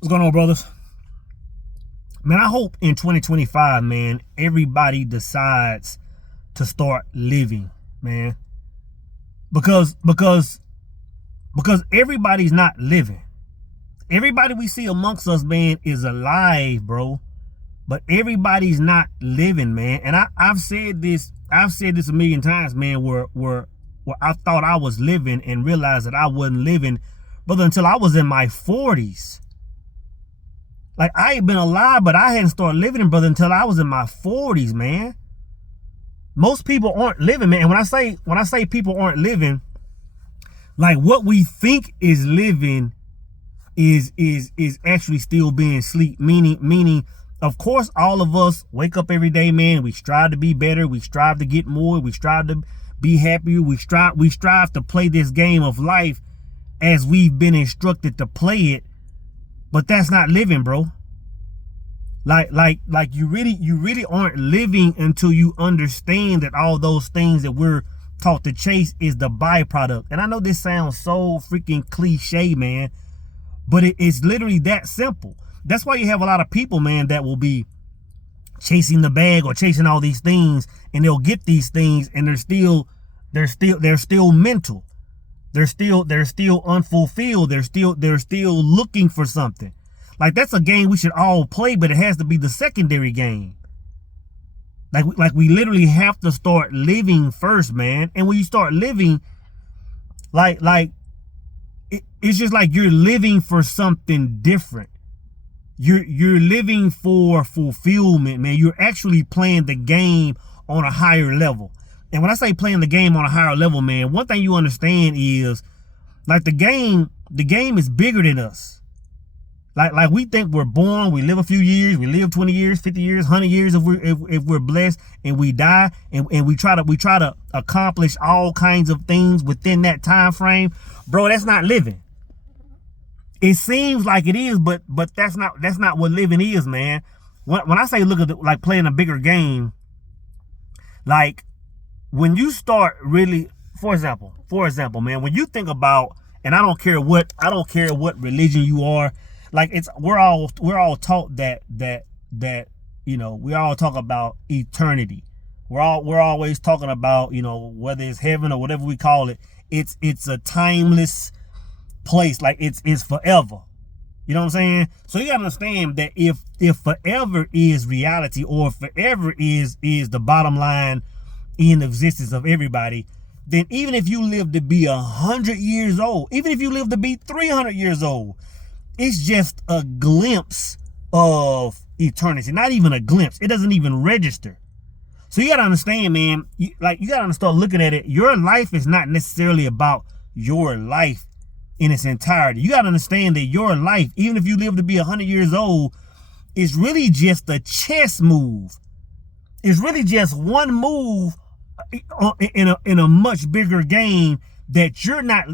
What's going on, brothers? Man, I hope in 2025, man, everybody decides to start living, man. Because everybody's not living. Everybody we see amongst us, man, is alive, bro. But everybody's not living, man. And I've said this a million times, man, where I thought I was living and realized that I wasn't living, brother, until I was in my 40s. Like, I ain't been alive, but I hadn't started living, brother, until I was in my 40s, man. Most people aren't living, man. And when I say people aren't living, like, what we think is living is actually still being asleep. Meaning, of course, all of us wake up every day, man. We strive to be better. We strive to get more. We strive to be happier. We strive to play this game of life as we've been instructed to play it. But that's not living, bro. Like you really aren't living until you understand that all those things that we're taught to chase is the byproduct. And I know this sounds so freaking cliche, man, but it's literally that simple. That's why you have a lot of people, man, that will be chasing the bag or chasing all these things, and they'll get these things, and they're still mental. They're still unfulfilled. They're still looking for something. Like, that's a game we should all play, but it has to be the secondary game. Like we literally have to start living first, man. And when you start living, it's just like you're living for something different. You're living for fulfillment, man. You're actually playing the game on a higher level. And when I say playing the game on a higher level, man, one thing you understand is, like, the game is bigger than us. Like we think we're born, we live a few years, we live 20 years, 50 years, 100 years if we're blessed, and we die, and we try to accomplish all kinds of things within that time frame. Bro, that's not living. It seems like it is, but that's not what living is, man. When I say look at like playing a bigger game, like, when you start really, for example, man, when you think about, and I don't care what religion you are, like, we're all taught that you know, we all talk about eternity. We're always talking about, you know, whether it's heaven or whatever we call it, it's a timeless place, like it's forever. You know what I'm saying? So you gotta understand that if forever is reality, or forever is the bottom line in existence of everybody, then even if you live to be 100 years old, even if you live to be 300 years old, it's just a glimpse of eternity. Not even a glimpse. It doesn't even register. So you gotta understand, man, you gotta start looking at it. Your life is not necessarily about your life in its entirety. You gotta understand that your life, even if you live to be 100 years old, is really just a chess move. It's really just one move in a much bigger game that you're not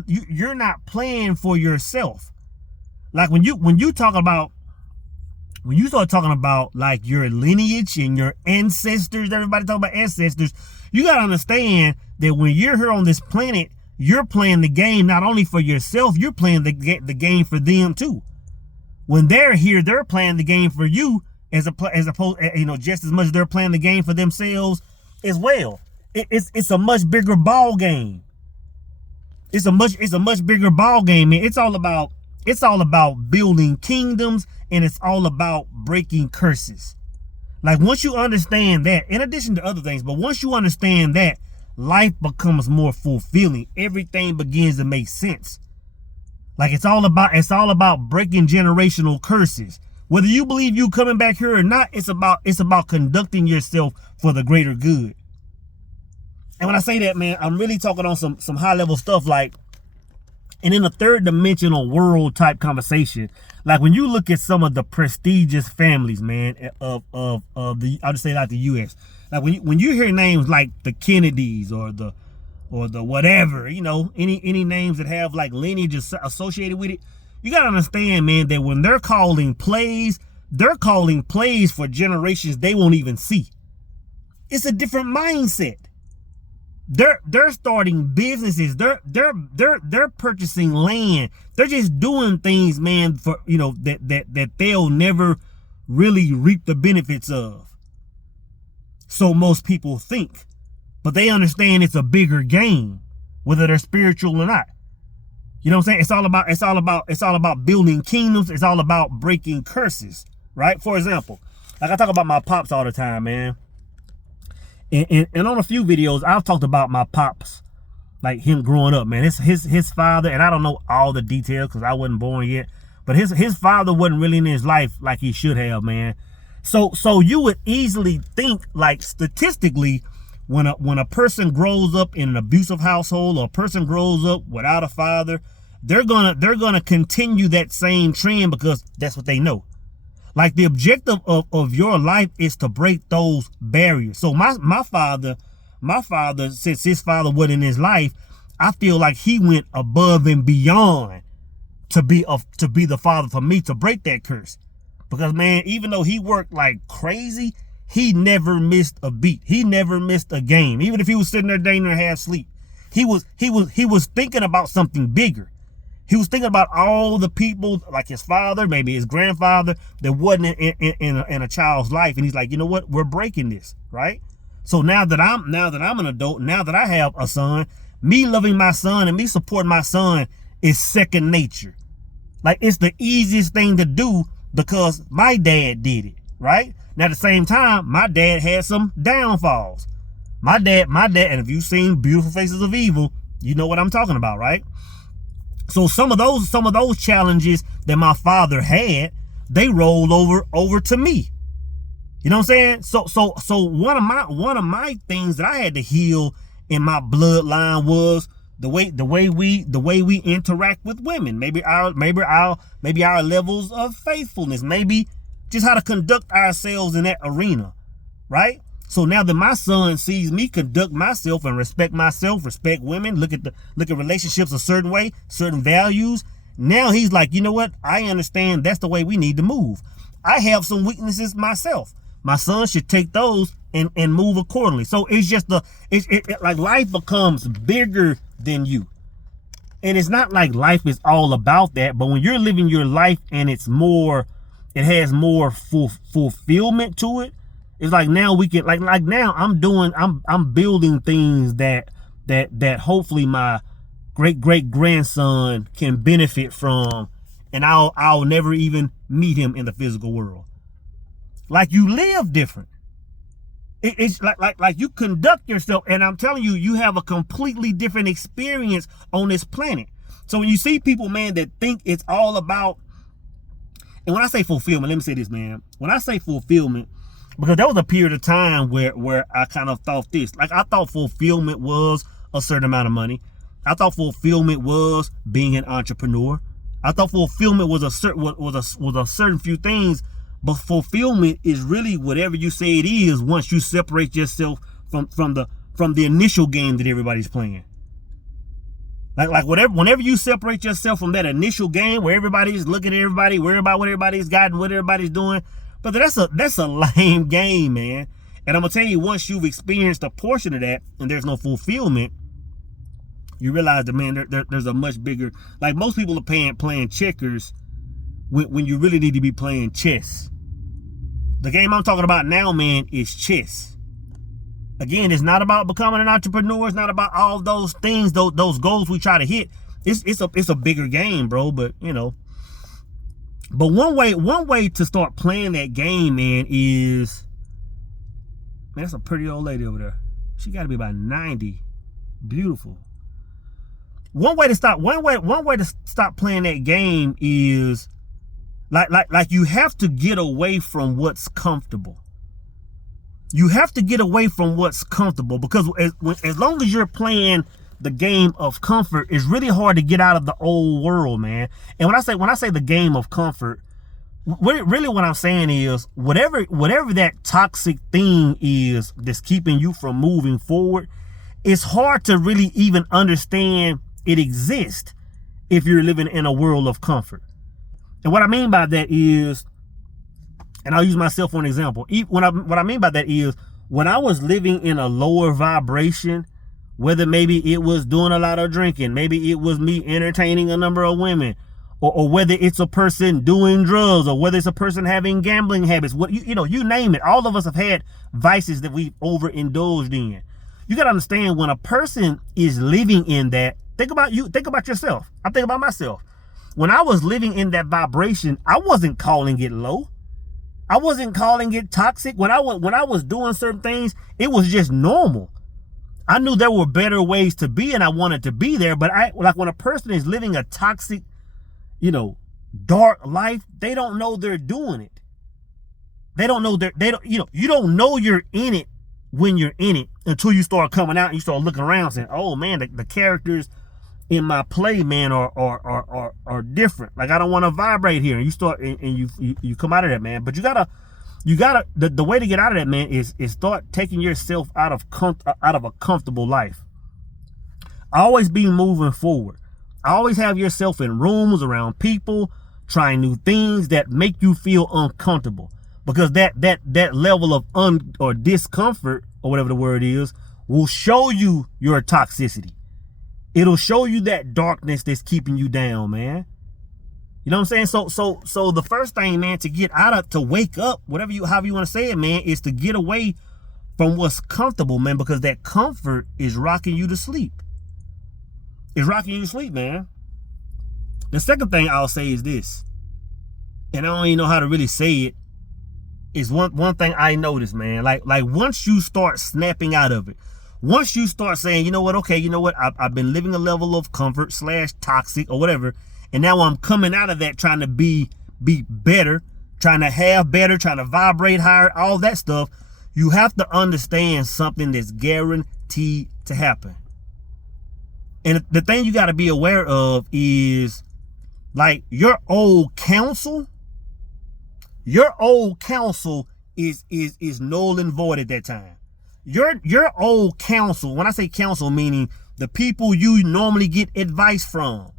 playing for yourself. Like, when you start talking about like your lineage and your ancestors, everybody talk about ancestors, you gotta understand that when you're here on this planet, you're playing the game not only for yourself, you're playing the game for them too. When they're here, they're playing the game for you as opposed, you know, just as much as they're playing the game for themselves as well. It's a much bigger ball game. It's a much bigger ball game, man. It's all about building kingdoms, and it's all about breaking curses. Like, once you understand that, in addition to other things, but once you understand that, life becomes more fulfilling. Everything begins to make sense. Like, it's all about breaking generational curses. Whether you believe you coming back here or not, it's about conducting yourself for the greater good. And when I say that, man, I'm really talking on some high level stuff, like, and in a third dimensional world type conversation. Like, when you look at some of the prestigious families, man, of the, I'll just say like the U.S. Like, when you hear names like the Kennedys or the whatever, you know, any names that have like lineage associated with it, you gotta understand, man, that when they're calling plays for generations they won't even see. It's a different mindset. They're starting businesses. They're purchasing land. They're just doing things, man, for that they'll never really reap the benefits of. So most people think. But they understand it's a bigger game, whether they're spiritual or not. You know what I'm saying? It's all about building kingdoms. It's all about breaking curses, right? For example, like I talk about my pops all the time, man. And on a few videos, I've talked about my pops, like him growing up, man. His father, and I don't know all the details because I wasn't born yet, but his father wasn't really in his life like he should have, man. So you would easily think, like, statistically, when a person grows up in an abusive household, or a person grows up without a father, they're gonna continue that same trend because that's what they know. Like, the objective of your life is to break those barriers. So my father, since his father wasn't in his life, I feel like he went above and beyond to be the father for me, to break that curse. Because, man, even though he worked like crazy, he never missed a beat. He never missed a game. Even if he was sitting there dating her half asleep, he was thinking about something bigger. He was thinking about all the people, like his father, maybe his grandfather, that wasn't in a child's life. And he's like, you know what? We're breaking this, right? So now that I'm an adult, now that I have a son, me loving my son and me supporting my son is second nature. Like, it's the easiest thing to do because my dad did it, right? Now, at the same time, my dad had some downfalls. My dad, and if you've seen Beautiful Faces of Evil, you know what I'm talking about, right? So some of those challenges that my father had, they rolled over to me. You know what I'm saying? So one of my things that I had to heal in my bloodline was the way we interact with women. Maybe our levels of faithfulness. Maybe just how to conduct ourselves in that arena, right? So now that my son sees me conduct myself and respect myself, respect women, look at relationships a certain way, certain values, now he's like, you know what? I understand that's the way we need to move. I have some weaknesses myself. My son should take those and move accordingly. So it's just like life becomes bigger than you. And it's not like life is all about that, but when you're living your life and it has more fulfillment to it. It's like now we can like now I'm building things that hopefully my great grandson can benefit from, and I'll never even meet him in the physical world. Like, you live different. It's like you conduct yourself, and I'm telling you, you have a completely different experience on this planet. So when you see people, man, that think it's all about, and when I say fulfillment, let me say this, man. When I say fulfillment, because there was a period of time where I kind of thought this. Like, I thought fulfillment was a certain amount of money. I thought fulfillment was being an entrepreneur. I thought fulfillment was a certain few things. But fulfillment is really whatever you say it is once you separate yourself from the initial game that everybody's playing. Like whenever you separate yourself from that initial game where everybody's looking at everybody, worried about what everybody's got and what everybody's doing. But that's a lame game, man. And I'm gonna tell you, once you've experienced a portion of that and there's no fulfillment, you realize that, man, there's a much bigger, like, most people are playing checkers when you really need to be playing chess. The game I'm talking about now, man, is chess. Again, it's not about becoming an entrepreneur. It's not about all those things, those goals we try to hit. It's a bigger game, bro. But you know. But one way to start playing that game, man, is, man, that's a pretty old lady over there. She got to be about 90. Beautiful. One way to stop playing that game is like you have to get away from what's comfortable. You have to get away from what's comfortable, because as long as you're playing the game of comfort, it's really hard to get out of the old world, man. And when I say the game of comfort, really what I'm saying is whatever that toxic thing is that's keeping you from moving forward, it's hard to really even understand it exists if you're living in a world of comfort. And what I mean by that is, and I'll use myself for an example. What I mean by that is, when I was living in a lower vibration, Whether maybe it was doing a lot of drinking, maybe it was me entertaining a number of women, or whether it's a person doing drugs, or whether it's a person having gambling habits, you name it. All of us have had vices that we've overindulged in. You got to understand, when a person is living in that, think about yourself. I think about myself. When I was living in that vibration, I wasn't calling it low. I wasn't calling it toxic. When I was doing certain things, it was just normal. I knew there were better ways to be, and I wanted to be there. But when a person is living a toxic, dark life, they don't know they're doing it. They don't know you don't know you're in it when you're in it until you start coming out and you start looking around saying, oh man, the characters in my play, man, are different. Like, I don't want to vibrate here. And you start and you come out of that, man. But you gotta the way to get out of that, man, is start taking yourself out of a comfortable life. Always be moving forward. Always have yourself in rooms around people, trying new things that make you feel uncomfortable. Because that level of discomfort, or whatever the word is, will show you your toxicity. It'll show you that darkness that's keeping you down, man. You know what I'm saying? So the first thing, man, to wake up, however you want to say it, man, is to get away from what's comfortable, man, because that comfort is rocking you to sleep. It's rocking you to sleep, man. The second thing I'll say is this, and I don't even know how to really say it, is one thing I noticed, man. Like once you start snapping out of it, once you start saying, you know what, I've been living a level of comfort / toxic or whatever, and now I'm coming out of that trying to be better, trying to have better, trying to vibrate higher, all that stuff. You have to understand something that's guaranteed to happen. And the thing you got to be aware of is, like, your old counsel is null and void at that time. Your old counsel, when I say counsel, meaning the people you normally get advice from,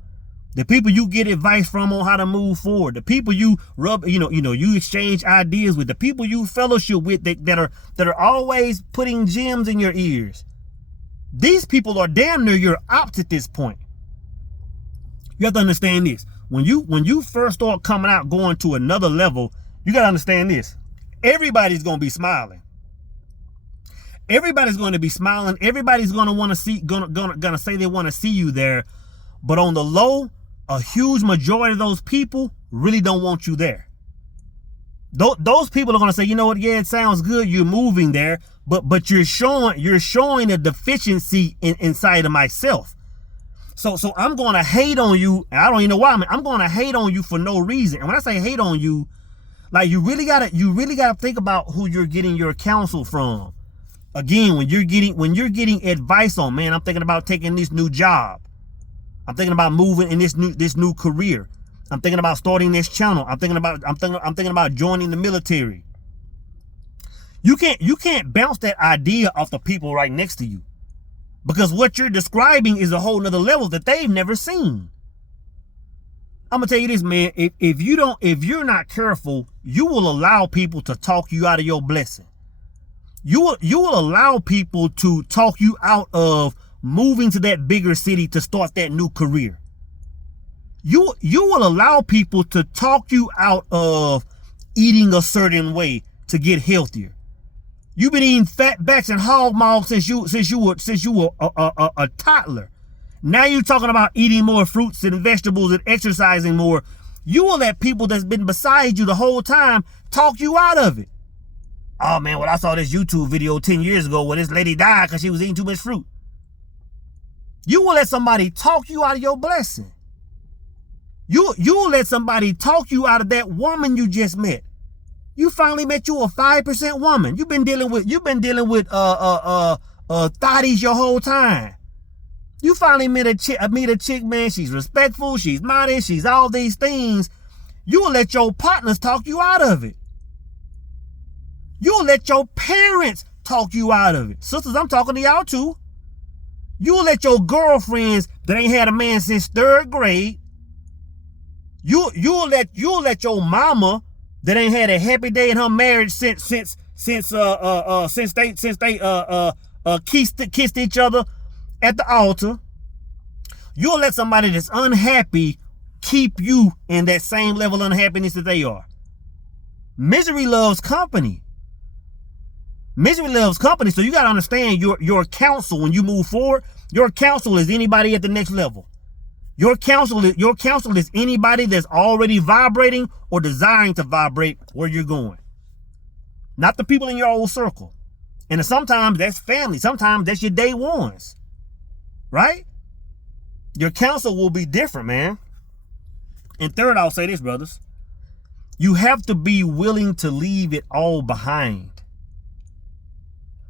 the people you get advice from on how to move forward, the people you you exchange ideas with, the people you fellowship with that are always putting gems in your ears. These people are damn near your ops at this point. You have to understand this. When you first start coming out, going to another level, you got to understand this. Everybody's going to be smiling. Everybody's going to be smiling. Everybody's going to want to see, going to say they want to see you there. But on the low, a huge majority of those people really don't want you there. Those people are going to say, you know what? Yeah, it sounds good. You're moving there, but you're showing a deficiency inside of myself. So I'm going to hate on you. And I don't even know why. I'm going to hate on you for no reason. And when I say hate on you, like, you really gotta think about who you're getting your counsel from. Again, when you're getting advice on, man, I'm thinking about taking this new job. I'm thinking about moving in this new career. I'm thinking about starting this channel. I'm thinking about joining the military. You can't bounce that idea off the people right next to you, because what you're describing is a whole nother level that they've never seen. I'm gonna tell you this, man. If you're not careful, you will allow people to talk you out of your blessing. You will allow people to talk you out of moving to that bigger city to start that new career. You will allow people to talk you out of eating a certain way to get healthier. You've been eating fat backs and hog maws since you were a toddler. Now you're talking about eating more fruits and vegetables and exercising more. You will let people that's been beside you the whole time talk you out of it. Oh man, well, I saw this YouTube video 10 years ago where this lady died because she was eating too much fruit. You will let somebody talk you out of your blessing. You will let somebody talk you out of that woman you just met. You finally met you a 5% woman. You've been dealing with thotties your whole time. You finally meet a chick, man. She's respectful. She's modest. She's all these things. You will let your partners talk you out of it. You'll let your parents talk you out of it. Sisters, I'm talking to y'all too. You'll let your girlfriends that ain't had a man since 3rd grade. You'll let your mama that ain't had a happy day in her marriage since they kissed each other at the altar. You'll let somebody that's unhappy keep you in that same level of unhappiness that they are. Misery loves company. Misery loves company. So you got to understand your counsel when you move forward. Your counsel is anybody at the next level. Your counsel is anybody that's already vibrating or desiring to vibrate where you're going. Not the people in your old circle. And sometimes that's family. Sometimes that's your day ones. Right? Your counsel will be different, man. And third, I'll say this, brothers. You have to be willing to leave it all behind.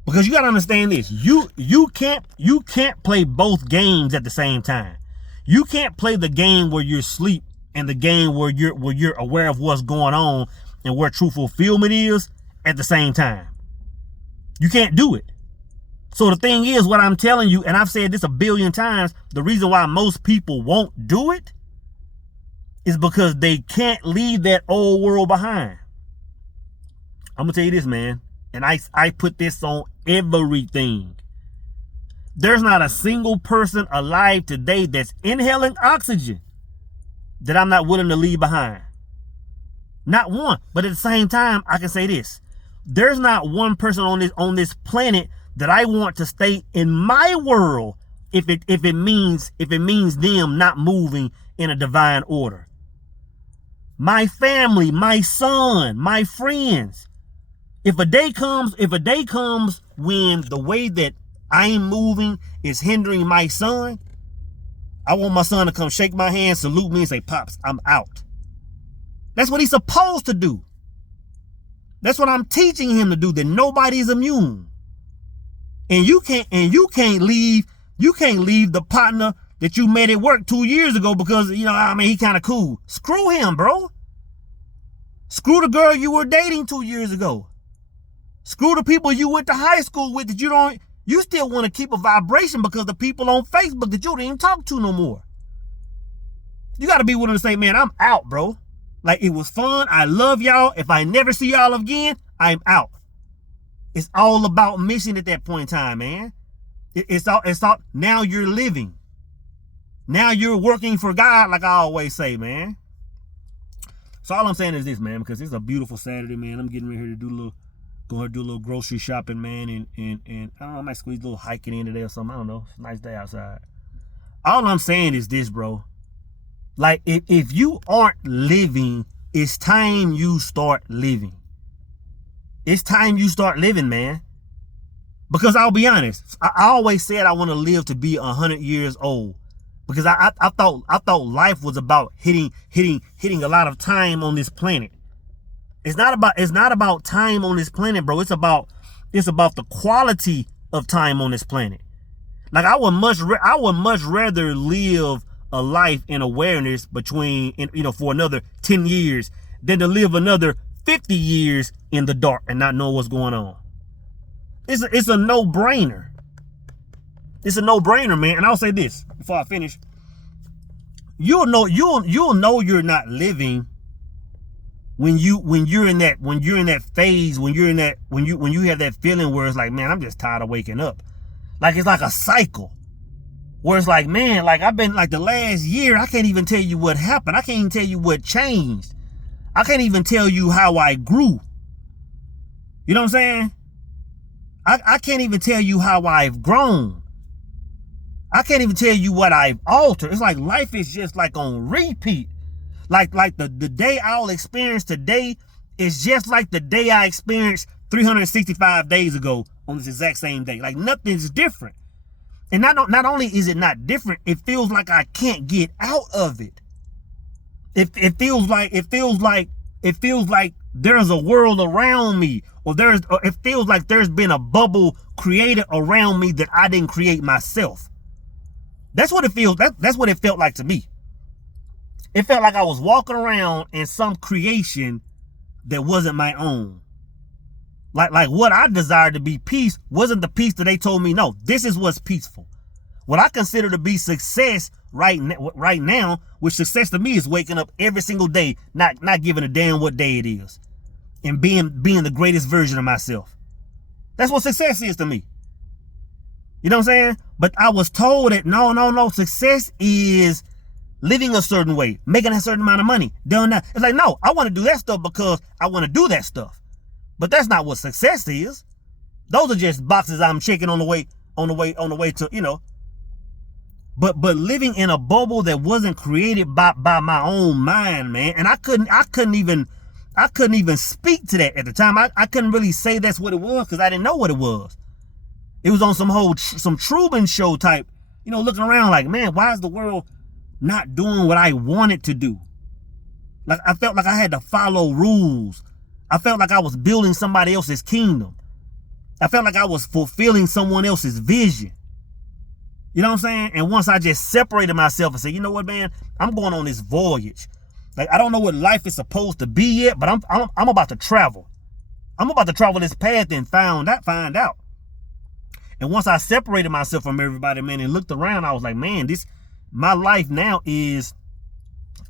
Because you got to understand this. You can't play both games at the same time. You can't play the game where you're asleep and the game where you're aware of what's going on and where true fulfillment is at the same time. You can't do it. So the thing is, what I'm telling you, and I've said this a billion times, the reason why most people won't do it is because they can't leave that old world behind. I'm going to tell you this, man, and I put this on everything. There's not a single person alive today that's inhaling oxygen that I'm not willing to leave behind. Not one. But at the same time, I can say this. There's not one person on this planet that I want to stay in my world if it means them not moving in a divine order. My family, my son, my friends. If a day comes when the way that I'm moving is hindering my son, I want my son to come shake my hand, salute me, and say, "Pops, I'm out." That's what he's supposed to do. That's what I'm teaching him to do, that nobody's immune. And you can't leave the partner that you met at work 2 years ago because, he kind of cool. Screw him, bro. Screw the girl you were dating 2 years ago. Screw the people you went to high school with that you still want to keep a vibration because the people on Facebook that you don't even talk to no more. You got to be willing to say, man, I'm out, bro. Like, it was fun. I love y'all. If I never see y'all again, I'm out. It's all about mission at that point in time, man. It's all. Now you're living. Now you're working for God, like I always say, man. So all I'm saying is this, man, because it's a beautiful Saturday, man. I'm getting ready here to go and do a little grocery shopping, man, and I don't know, I might squeeze a little hiking in today or something. I don't know. It's a nice day outside. All I'm saying is this, bro. Like, if you aren't living, it's time you start living. It's time you start living, man. Because I'll be honest, I always said I want to live to be 100 years old. Because I thought life was about hitting a lot of time on this planet. It's not about time on this planet, bro. It's about the quality of time on this planet. Like, I would much rather live a life in awareness for another 10 years than to live another 50 years in the dark and not know what's going on. It's a no-brainer. It's a no-brainer, man. And I'll say this before I finish. You'll know you're not living when you're in that phase, when you have that feeling where it's like, man, I'm just tired of waking up. Like, it's like a cycle. Where it's like, man, like, I've been, like, the last year, I can't even tell you what happened. I can't even tell you what changed. I can't even tell you how I grew. You know what I'm saying? I can't even tell you how I've grown. I can't even tell you what I've altered. It's like life is just like on repeat. Like the day I'll experience today is just like the day I experienced 365 days ago on this exact same day. Like, nothing's different. And not only is it not different, it feels like I can't get out of it. It feels like there's a world around me, or it feels like there's been a bubble created around me that I didn't create myself. That's what it feels. That's what it felt like to me. It felt like I was walking around in some creation that wasn't my own. Like what I desired to be peace wasn't the peace that they told me. No, this is what's peaceful. What I consider to be success right now, which success to me is waking up every single day, not giving a damn what day it is, and being the greatest version of myself. That's what success is to me. You know what I'm saying? But I was told that no, success is living a certain way, making a certain amount of money, doing that. It's like, no, I want to do that stuff because I want to do that stuff. But that's not what success is. Those are just boxes I'm checking on the way to, you know. But living in a bubble that wasn't created by my own mind, man. And I couldn't even speak to that at the time. I couldn't really say that's what it was because I didn't know what it was. It was on some Truman Show type, you know, looking around like, man, why is the world not doing what I wanted to do? Like, I felt like I had to follow rules. I felt like I was building somebody else's kingdom. I felt like I was fulfilling someone else's vision. You know what I'm saying? And once I just separated myself and said, you know what, man, I'm going on this voyage. Like, I don't know what life is supposed to be yet, but I'm about to travel. I'm about to travel this path and find out. And once I separated myself from everybody, man, and looked around, I was like, man, my life now is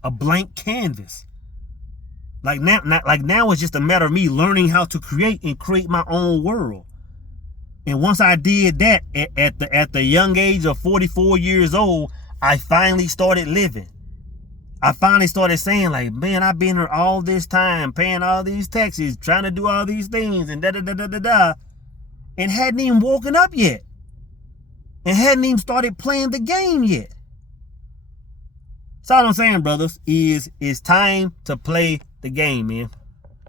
a blank canvas. Like now it's just a matter of me learning how to create my own world. And once I did that at the young age of 44 years old, I finally started living. I finally started saying, like, man, I've been here all this time, paying all these taxes, trying to do all these things, and and hadn't even woken up yet. And hadn't even started playing the game yet. So all I'm saying, brothers, is it's time to play the game, man.